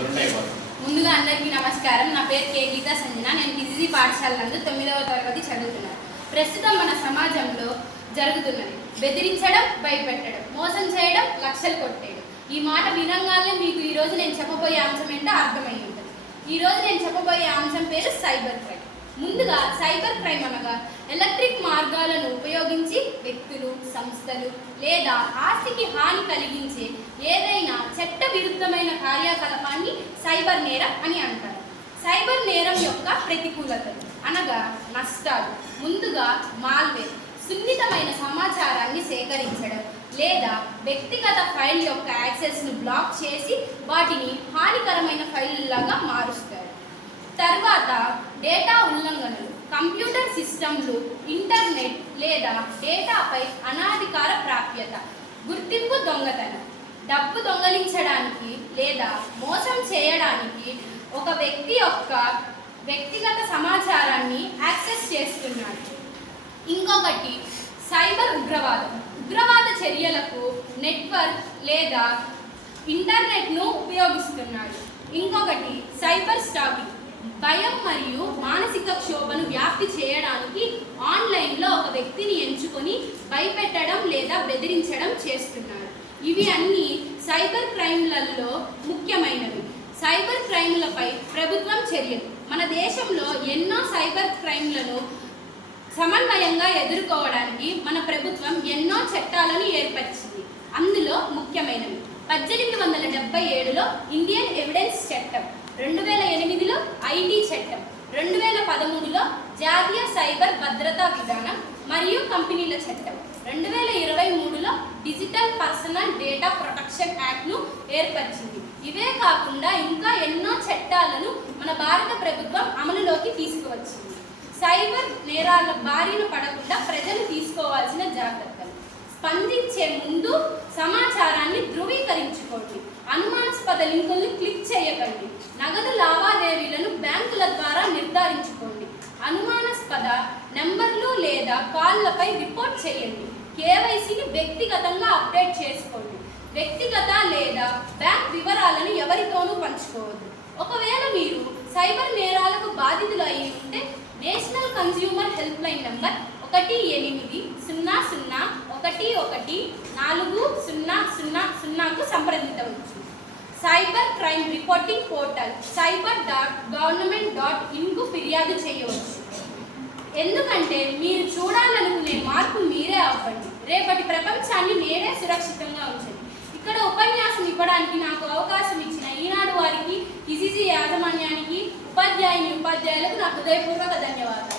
ముందుగా అందరికీ నమస్కారం. నా పేరు కే గీతా సంజన. నేను కిజీ పాఠశాల నందు 9వ తరగతి చదువుతున్నాను. ప్రస్తుతం మన సమాజంలో జరుగుతున్నది బెదిరించడం, భయపెట్టడం, మోసం చేయడం, లక్షలు కొట్టేయడం. ఈ మాట వినంగానే మీకు ఈరోజు నేను చెప్పబోయే అంశం ఏంటో అర్థమై ఉంటుంది. ఈరోజు నేను చెప్పబోయే అంశం పేరు సైబర్ క్రైమ్. ముందుగా సైబర్ క్రైమ్ అనగా ఎలక్ట్రిక్ మార్గాలను ఉపయోగించి వ్యక్తులు, సంస్థలు లేదా ఆస్తికి హాని కలిగించే ఏదైనా చట్ట విరుద్ధమైన కార్యకలాపాన్ని సైబర్ నేరం అని అంటారు. సైబర్ నేరం యొక్క ప్రతికూలతలు అనగా నష్టాలు. ముందుగా మాల్వేర్, సున్నితమైన సమాచారాన్ని సేకరించడం లేదా వ్యక్తిగత ఫైల్ యొక్క యాక్సెస్ను బ్లాక్ చేసి వాటిని హానికరమైన ఫైళ్ళలాగా మారుస్తారు. తర్వాత డేటా ఉల్లంఘనలు, కంప్యూటర్ సిస్టమ్లు, ఇంటర్నెట్ లేదా డేటాపై అనాధికార ప్రాప్యత. గుర్తింపు దొంగతనం, డబ్బు దొంగలించడానికి లేదా మోసం చేయడానికి ఒక వ్యక్తి యొక్క వ్యక్తిగత సమాచారాన్ని యాక్సెస్ చేస్తున్నాడు. ఇంకొకటి సైబర్ ఉగ్రవాదం. ఉగ్రవాద చర్యలకు నెట్వర్క్ లేదా ఇంటర్నెట్ను ఉపయోగిస్తున్నాడు. ఇంకొకటి సైబర్ స్టాకింగ్. భయం మరియు మానసిక క్షోభను వ్యాప్తి చేయడానికి ఆన్లైన్లో ఒక వ్యక్తిని ఎంచుకొని భయపెట్టడం లేదా బెదిరించడం చేస్తున్నారు. ఇవి అన్నీ సైబర్ క్రైమ్లలో ముఖ్యమైనవి. సైబర్ క్రైమ్లపై ప్రభుత్వం చర్యలు. మన దేశంలో ఎన్నో సైబర్ క్రైమ్లను సమన్వయంగా ఎదుర్కోవడానికి మన ప్రభుత్వం ఎన్నో చట్టాలను ఏర్పరిచింది. అందులో ముఖ్యమైనవి 1877లో ఇండియన్ ఎవిడెన్స్ చట్టం, 2008లో ఐటీ చట్టం, 2013లో జాతీయ సైబర్ భద్రతా విధానం మరియు కంపెనీల చట్టం, 2023లో డిజిటల్ పర్సనల్ డేటా ప్రొటెక్షన్ యాక్ట్ను ఏర్పరిచింది. ఇవే కాకుండా ఇంకా ఎన్నో చట్టాలను మన భారత ప్రభుత్వం అమలులోకి తీసుకువచ్చింది. సైబర్ నేరాల బారిన పడకుండా ప్రజలు తీసుకోవాల్సిన జాగ్రత్తలు. స్పందించే ముందు సమాచారాన్ని ధృవీకరించుకోండి. అనుమానాస్పద లింకులను క్లిక్ చేయకండి. నగదు లావాదేవీలను బ్యాంకుల ద్వారా నిర్ధారించుకోండి. అనుమానాస్పద నెంబర్లు లేదా కాల్లపై రిపోర్ట్ చేయండి. కేవైసీని వ్యక్తిగతంగా అప్డేట్ చేసుకోండి. వ్యక్తిగత లేదా బ్యాంక్ వివరాలను ఎవరితోనూ పంచుకోవద్దు. ఒకవేళ మీరు సైబర్ నేరాలకు బాధితులు అయి ఉంటే national consumer helpline number 1800114000కు సంప్రదించవచ్చు. Cyber crime reporting portal cyber.government.in ఫిర్యాదు చేయవచ్చు. ఎందుకంటే మీరు చూడాలనుకునే మార్పు మీరే అవ్వండి. రేపటి ప్రపంచాన్ని నేడే సురక్షితంగా ఉంచండి. ఇక్కడ ఉపన్యాసం ఇవ్వడానికి నాకు అవకాశం ఇచ్చిన ఈనాడు వారికి, కిజీజీ యాజమాన్యానికి, ఉపాధ్యాయులకు నా హృదయపూర్వక ధన్యవాదాలు.